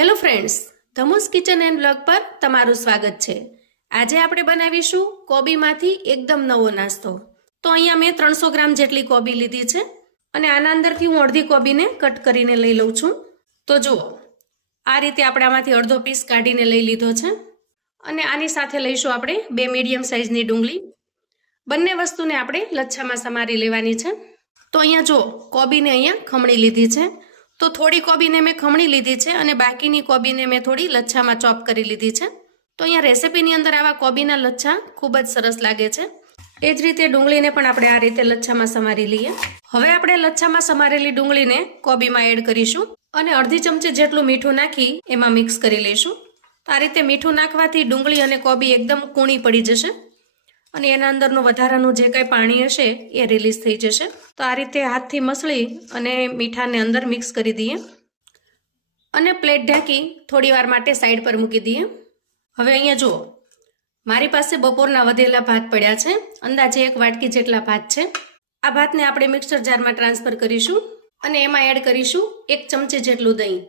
Hello friends Dhamus kitchen and blog પર તમારું સ્વાગત છે. આજે આપણે બનાવીશું કોબીમાંથી એકદમ નવો નાસ્તો. તો અહીંયા મેં ત્રણસો ગ્રામ જેટલી કોબી લીધી છે અને આના અંદરથી હું અડધી કોબીને કટ કરીને લઈ લઉં છું. તો જુઓ, આ રીતે આપણે આમાંથી અડધો પીસ કાઢીને લઈ લીધો છે અને આની સાથે લઈશું આપણે બે મીડિયમ સાઇઝની ડુંગળી. બંને વસ્તુને આપણે લચ્છામાં સમારી લેવાની છે. તો અહીંયા જુઓ, કોબીને અહીંયા ખમણી લીધી છે. તો થોડી કોબીને મેં ખમણી લીધી છે અને બાકીની કોબીને મેં થોડી લચ્છામાં ચોપ કરી લીધી છે. તો અહીંયા રેસિપીની અંદર આવા કોબીના લચ્છા ખૂબ જ સરસ લાગે છે. એ જ રીતે ડુંગળીને પણ આપણે આ રીતે લચ્છામાં સમારી લઈએ. હવે આપણે લચ્છામાં સમારેલી ડુંગળીને કોબીમાં એડ કરીશું અને અડધી ચમચી જેટલું મીઠું નાખી એમાં મિક્સ કરી લઈશું. તો આ રીતે મીઠું નાખવાથી ડુંગળી અને કોબી એકદમ કૂણી પડી જશે. અને એના અંદરનું વધારાનું જે કંઈ પાણી હશે એ રિલીઝ થઈ જશે. તો આ રીતે હાથથી મસળી અને મીઠાને અંદર મિક્સ કરી દઈએ. અને પ્લેટ ઢાંકી થોડી વાર માટે સાઈડ પર મૂકી દઈએ. હવે અહીંયા જુઓ. મારી પાસે બપોરના વધેલા ભાત પડ્યા છે. અંદાજે એક વાટકી જેટલા ભાત છે. આ ભાતને આપણે મિક્સર જારમાં ટ્રાન્સફર કરીશું અને એમાં એડ કરીશું એક ચમચી જેટલું દહીં.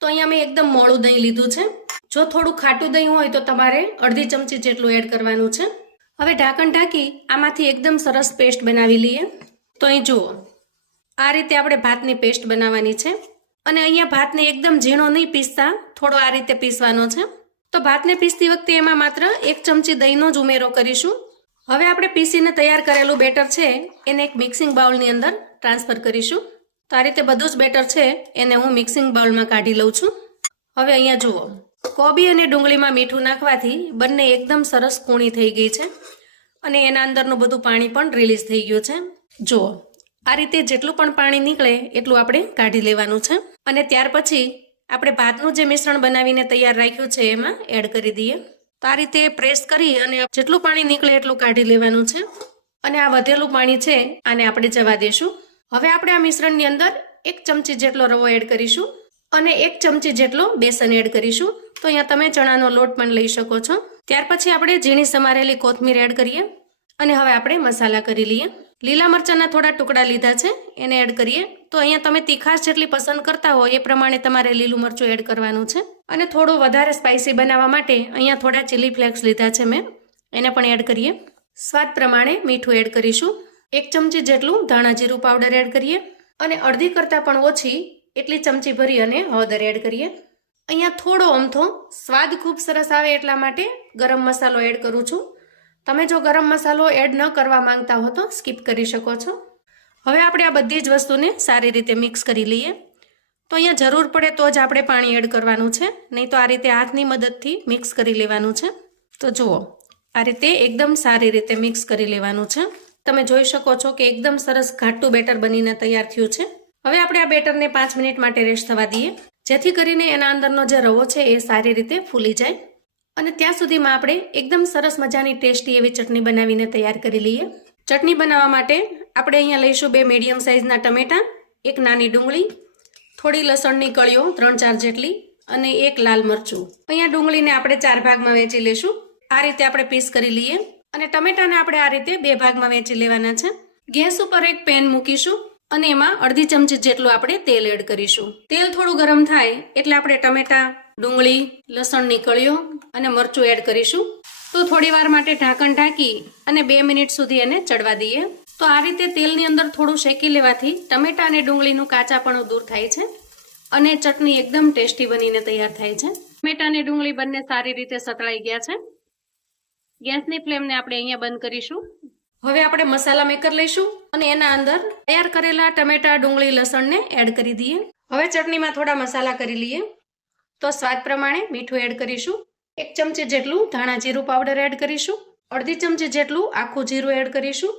તો અહીંયા મેં એકદમ મોડું દહીં લીધું છે. જો થોડું ખાટું દહીં હોય તો તમારે અડધી ચમચી જેટલું એડ કરવાનું છે. હવે ઢાંકણ ઢાંકી આમાંથી એકદમ સરસ પેસ્ટ બનાવી લઈએ. તો અહીં જુઓ, આ રીતે આપણે ભાતની પેસ્ટ બનાવવાની છે અને અહીંયા ભાતને એકદમ ઝીણો નહીં પીસતા, થોડો આ રીતે પીસવાનો છે. તો ભાતને પીસતી વખતે એમાં માત્ર એક ચમચી દહીંનો જ ઉમેરો કરીશું. હવે આપણે પીસીને તૈયાર કરેલું બેટર છે એને એક મિક્સિંગ બાઉલની અંદર ટ્રાન્સફર કરીશું. તો આ રીતે બધું જ બેટર છે એને હું મિક્સિંગ બાઉલમાં કાઢી લઉં છું. હવે અહીંયા જુઓ કોબી અને ડુંગળીમાં મીઠું નાખવાથી બંને એકદમ સરસ કૂણી થઈ ગઈ છે અને એના અંદરનું બધું પાણી પણ રિલીઝ થઈ ગયું છે. જુઓ, આ રીતે જેટલું પણ પાણી નીકળે એટલું આપણે કાઢી લેવાનું છે. અને ત્યાર પછી આપણે ભાતનું જે મિશ્રણ બનાવીને તૈયાર રાખ્યું છે એમાં એડ કરી દઈએ. તો આ રીતે પ્રેસ કરી અને જેટલું પાણી નીકળે એટલું કાઢી લેવાનું છે. અને આ વધેલું પાણી છે, આને આપણે જવા દેશું. હવે આપણે આ મિશ્રણની અંદર એક ચમચી જેટલો રવો એડ કરીશું. અને એક ચમચી જેટલો બેસન એડ કરીશું. તો અહીંયા તમે ચણાનો લોટ પણ લઈ શકો છો. ત્યાર પછી આપણે ઝીણી સમારેલી કોથમીર એડ કરીએ. અને હવે આપણે મસાલા કરી લઈએ. લીલા મરચાંના થોડા ટુકડા લીધા છે. એને એડ કરીએ. તો અહીંયા તમે તીખાશ જેટલી પસંદ કરતા હો એ પ્રમાણે તમારે લીલું મરચું એડ કરવાનું છે. અને થોડું વધારે સ્પાઇસી બનાવવા માટે અહીંયા થોડા ચીલી ફ્લેક્સ લીધા છે મેં. એને પણ એડ કરીએ. સ્વાદ પ્રમાણે મીઠું એડ કરીશું. એક ચમચી જેટલું ધાણા જીરું પાવડર એડ કરીએ. અને અડધી કરતાં પણ ઓછી એટલી ચમચી ભરી અને હળદર એડ કરીએ. અહીંયા થોડો અમથો. સ્વાદ ખૂબ સરસ આવે એટલા માટે ગરમ મસાલો એડ કરું છું. તમે જો ગરમ મસાલો એડ ન કરવા માંગતા હો તો સ્કીપ કરી શકો છો. હવે આપણે આ બધી જ વસ્તુને સારી રીતે મિક્સ કરી લઈએ. તો અહીંયા જરૂર પડે તો જ આપણે પાણી એડ કરવાનું છે. નહીં તો આ રીતે હાથની મદદથી મિક્સ કરી લેવાનું છે. તો જુઓ, આ રીતે એકદમ સારી રીતે મિક્સ કરી લેવાનું છે. તમે જોઈ શકો છો કે એકદમ સરસ ઘાટું બેટર બનીને તૈયાર થયું છે. હવે આપણે આ બેટરને પાંચ મિનિટ માટે રેસ્ટ થવા દઈએ. જેથી કરીને એના અંદરનો જે રવો છે એ સારી રીતે ફૂલી જાય. અને ત્યાં સુધીમાં આપણે એકદમ સરસ મજાની ટેસ્ટી એવી ચટણી બનાવીને તૈયાર કરી લઈએ. ચટણી બનાવવા માટે આપણે અહીંયા લઈશું બે મીડિયમ સાઇઝના ટમેટાં, એક નાની ડુંગળી, થોડી લસણની કળીઓ ત્રણ ચાર જેટલી અને એક લાલ મરચું. અહીંયા ડુંગળીને આપણે ચાર ભાગમાં વેચી લેશું આ રીતે આપણે પીસ કરી લઈએ. અને ટમેટાને આપણે આ રીતે બે ભાગમાં વેચી લેવાના છે. ગેસ ઉપર એક પેન મૂકીશું. અને એમાં અડધી ચમચી જેટલું આપણે તેલ એડ કરીશું. તેલ થોડું ગરમ થાય એટલે આપણે ટમેટા, ડુંગળી, લસણની કળીઓ અને મરચું એડ કરીશું. તો થોડી વાર માટે ઢાંકણ ઢાંકી અને બે મિનિટ સુધી એને ચડવા દઈએ. તો આ રીતે તેલની અંદર થોડું શેકી લેવાથી ટમેટા અને ડુંગળીનું કાચાપણું દૂર થાય છે અને ચટણી એકદમ ટેસ્ટી બનીને તૈયાર થાય છે. ટમેટા અને ડુંગળી બંને સારી રીતે સતળાઈ ગયા છે. ગેસની ફ્લેમને આપણે અહીંયા બંધ કરીશું. હવે આપણે મસાલા મેકર લઈશું અને એના અંદર તૈયાર કરેલા ટમેટા, ડુંગળી, લસણને એડ કરી દઈએ. હવે ચટણીમાં થોડા મસાલા કરી લઈએ. તો સ્વાદ પ્રમાણે મીઠું એડ કરીશું. એક ચમચી જેટલું ધાણા જીરું પાવડર એડ કરીશું. અડધી ચમચી જેટલું આખું જીરું એડ કરીશું.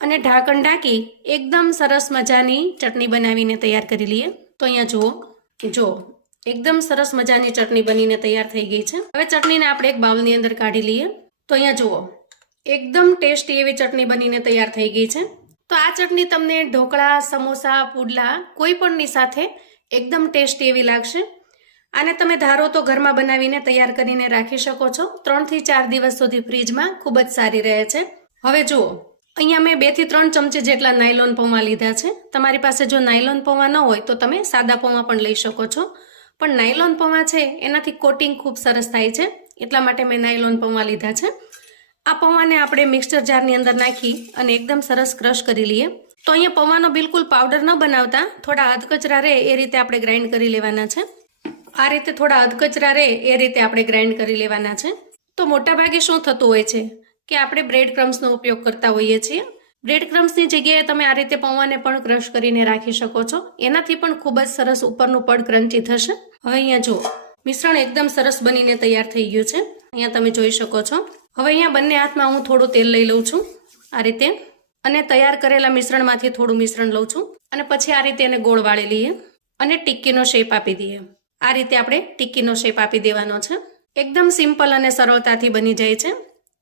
અને ઢાંકણ ઢાંકી એકદમ સરસ મજાની ચટણી બનાવીને તૈયાર કરી લઈએ. તો અહીંયા જુઓ જો એકદમ સરસ મજાની ચટણી બનીને તૈયાર થઈ ગઈ છે. હવે ચટણીને આપણે એક બાઉલની અંદર કાઢી લઈએ. તો અહીંયા જુઓ એકદમ ટેસ્ટી એવી ચટણી બનીને તૈયાર થઈ ગઈ છે. તો આ ચટણી તમને ઢોકળા, સમોસા, પુડલા કોઈ પણની સાથે એકદમ ટેસ્ટી એવી લાગશે. આને તમે ધારો તો ઘરમાં બનાવીને તૈયાર કરીને રાખી શકો છો. ત્રણથી ચાર દિવસ સુધી ફ્રીજમાં ખૂબ જ સારી રહે છે. હવે જુઓ, અહીંયા મેં બેથી ત્રણ ચમચી જેટલા નાયલોન પૌવા લીધા છે. તમારી પાસે જો નાયલોન પૌવા ન હોય તો તમે સાદા પૌવા પણ લઈ શકો છો. પણ નાયલોન પૌવા છે, એનાથી કોટિંગ ખૂબ સરસ થાય છે. એટલા માટે મેં નાયલોન પૌવા લીધા છે. આ પૌવાને આપણે મિક્સર જારની અંદર નાખી અને એકદમ સરસ ક્રશ કરી લઈએ. તો અહીંયા પૌવાનો બિલકુલ પાવડર ન બનાવતા, થોડા અધકચરા રહે એ રીતે આપણે ગ્રાઇન્ડ કરી લેવાના છે. આ રીતે થોડા અધકચરા રહે એ રીતે આપણે ગ્રાઇન્ડ કરી લેવાના છે. તો મોટાભાગે શું થતું હોય છે? કે આપણે બ્રેડ ક્રમ્સનો ઉપયોગ કરતા હોઈએ છીએ. બ્રેડ ક્રમ્સની જગ્યાએ તમે આ રીતે પૌવાને પણ ક્રશ કરીને રાખી શકો છો. એનાથી પણ ખૂબ જ સરસ ઉપરનું પડ ક્રંચી થશે. હવે અહીંયા જુઓ મિશ્રણ એકદમ સરસ બનીને તૈયાર થઈ ગયું છે. અહીંયા તમે જોઈ શકો છો. હવે અહીંયા બંને હાથમાં હું થોડું તેલ લઈ લઉં છું આ રીતે. અને તૈયાર કરેલા મિશ્રણમાંથી થોડું મિશ્રણ લઉં છું. અને પછી આ રીતે એને ગોળ વાળી લઈએ. અને ટિક્કીનો શેપ આપી દઈએ. આ રીતે આપણે ટિક્કીનો શેપ આપી દેવાનો છે. એકદમ સિમ્પલ અને સરળતાથી બની જાય છે.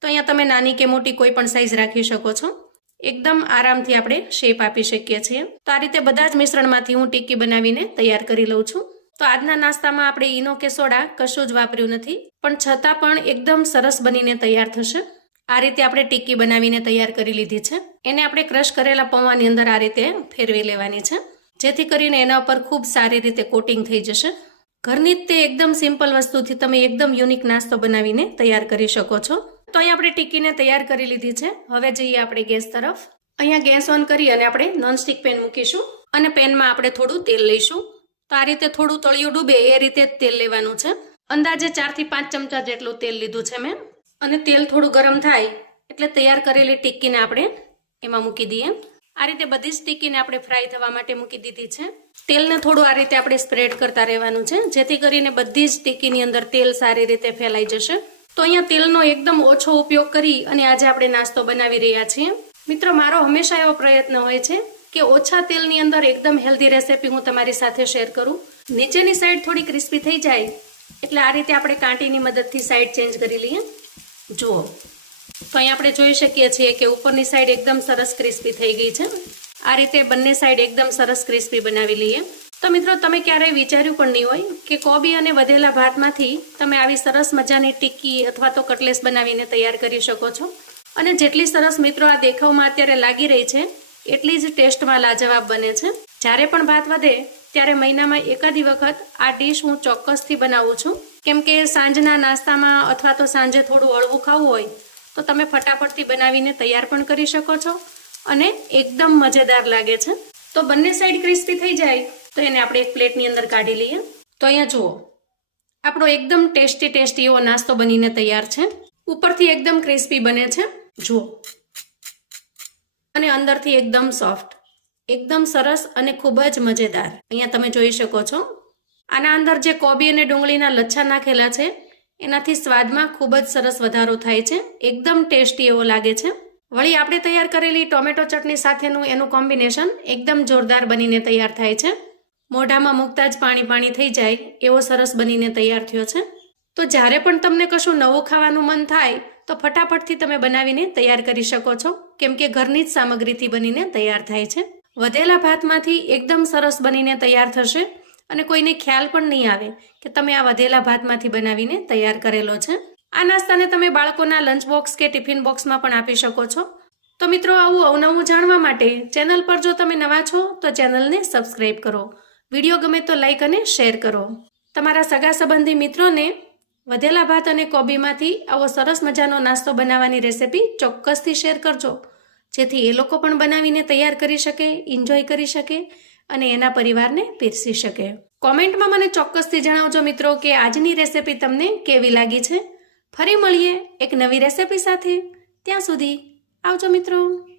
તો અહીંયા તમે નાની કે મોટી કોઈ પણ સાઈઝ રાખી શકો છો. એકદમ આરામથી આપણે શેપ આપી શકીએ છીએ. તો આ રીતે બધા જ મિશ્રણમાંથી હું ટિક્કી બનાવીને તૈયાર કરી લઉં છું. તો આજના નાસ્તામાં આપણે ઈનો કે સોડા કશું જ વાપર્યું નથી, પણ છતાં પણ એકદમ સરસ બનીને તૈયાર થશે. આ રીતે આપણે ટિક્કી બનાવીને તૈયાર કરી લીધી છે. એને આપણે ક્રશ કરેલા પૌવાની અંદર આ રીતે ફેરવી લેવાની છે. જેથી કરીને એના ઉપર ખૂબ સારી રીતે કોટિંગ થઈ જશે. ઘરની જ તે એકદમ સિમ્પલ વસ્તુથી તમે એકદમ યુનિક નાસ્તો બનાવીને તૈયાર કરી શકો છો. તો અહીં આપણે ટિક્કીને તૈયાર કરી લીધી છે. હવે જઈએ આપણે ગેસ તરફ. અહીંયા ગેસ ઓન કરી અને આપણે નોનસ્ટિક પેન મૂકીશું. અને પેનમાં આપણે થોડું તેલ લઈશું. તો આ રીતે થોડું તળિયું ડૂબે, એ રીતે જ તેલ લેવાનું છે. અંદાજે ચારથી પાંચ ચમચા જેટલું તેલ લીધું છે મેં. અને તેલ થોડું ગરમ થાય એટલે તૈયાર કરેલી ટિક્કીને આપણે એમાં મૂકી દઈએ. આ રીતે બધી જ ટિક્કીને આપણે ફ્રાય થવા માટે મૂકી દીધી છે. તેલને થોડું આ રીતે આપણે સ્પ્રેડ કરતા રહેવાનું છે. જેથી કરીને બધી જ ટિક્કીની અંદર તેલ સારી રીતે ફેલાઈ જશે. તો અહીંયા તેલનો એકદમ ઓછો ઉપયોગ કરી અને આજે આપણે નાસ્તો બનાવી રહ્યા છીએ. મિત્રો, મારો હંમેશા એવો પ્રયત્ન હોય છે કે ઓછા તેલની અંદર એકદમ હેલ્ધી રેસીપી હું તમારી સાથે શેર કરું. નીચેની સાઈડ થોડી ક્રિસ્પી થઈ જાય, એટલે આ રીતે આપણે કાંટીની મદદથી સાઈડ ચેન્જ કરી લઈએ. જુઓ, તો અહીં આપણે જોઈ શકીએ છીએ કે ઉપરની સાઈડ એકદમ સરસ ક્રિસ્પી થઈ ગઈ છે. આ રીતે બંને સાઈડ એકદમ સરસ ક્રિસ્પી બનાવી લઈએ. તો મિત્રો, તમે ક્યારેય વિચાર્યું પણ નહીં હોય કે કોબી અને વધેલા ભાતમાંથી તમે આવી સરસ મજાની ટિક્કી અથવા તો કટલેસ બનાવીને તૈયાર કરી શકો છો. અને જેટલી સરસ મિત્રો આ દેખાવમાં અત્યારે લાગી રહી છે એટલી જ ટેસ્ટમાં લાજવાબ બને છે. જ્યારે પણ ભાત વધે, ત્યારે મહિનામાં એકાદી વખત આ ડીશ હું ચોક્કસથી બનાવું છું. કેમ કે સાંજના નાસ્તામાં અથવા તો સાંજે થોડું હળવું ખાવું હોય, તો તમે ફટાફટથી બનાવીને તૈયાર પણ કરી શકો છો અને એકદમ મજેદાર લાગે છે. તો બંને સાઈડ ક્રિસ્પી થઈ જાય, તો એને આપણે એક પ્લેટની અંદર કાઢી લઈએ. તો અહીંયા જુઓ, આપણો એકદમ ટેસ્ટી ટેસ્ટી એવો નાસ્તો બનીને તૈયાર છે. ઉપરથી એકદમ ક્રિસ્પી બને છે. જુઓ. અને અંદરથી એકદમ સોફ્ટ એકદમ સરસ અને ખૂબ જ મજેદાર. અહીંયા તમે જોઈ શકો છો. આના અંદર જે કોબી અને ડુંગળીના લચ્છા નાખેલા છે, એનાથી સ્વાદમાં ખૂબ જ સરસ વધારો થાય છે. એકદમ ટેસ્ટી એવો લાગે છે. વળી આપણે તૈયાર કરેલી ટોમેટો ચટણી સાથેનું એનું કોમ્બિનેશન એકદમ જોરદાર બનીને તૈયાર થાય છે. મોઢામાં મૂકતા જ પાણી પાણી થઈ જાય એવો સરસ બનીને તૈયાર થયો છે. તો જ્યારે પણ તમને કશું નવું ખાવાનું મન થાય, તો ફટાફટથી તમે બનાવીને તૈયાર કરી શકો છો. કેમ કે ઘરની જ સામગ્રીથી બનીને તૈયાર થાય છે. વધેલા ભાતમાંથી એકદમ સરસ બનીને તૈયાર થશે અને કોઈને ખ્યાલ પણ નહીં આવે કે તમે આ વધેલા ભાતમાંથી બનાવીને તૈયાર કરેલો છે. આ નાસ્તાને તમે બાળકોના લંચ બોક્સ કે ટિફિન બોક્સમાં પણ આપી શકો છો. તો મિત્રો, આવું અવનવું જાણવા માટે ચેનલ પર જો તમે નવા છો, તો ચેનલને સબસ્ક્રાઈબ કરો. વીડિયો ગમે તો લાઈક અને શેર કરો. તમારા સગા સંબંધી મિત્રોને વધેલા ભાત અને કોબીમાંથી આવો સરસ મજાનો નાસ્તો બનાવવાની રેસિપી ચોક્કસથી શેર કરજો. જેથી એ લોકો પણ બનાવીને તૈયાર કરી શકે એન્જોય કરી શકે અને એના પરિવારને પીરસી શકે. કોમેન્ટમાં મને ચોક્કસથી જણાવજો મિત્રો કે આજની રેસિપી તમને કેવી લાગી છે. ફરી મળીએ એક નવી રેસિપી સાથે. ત્યાં સુધી આવજો મિત્રો.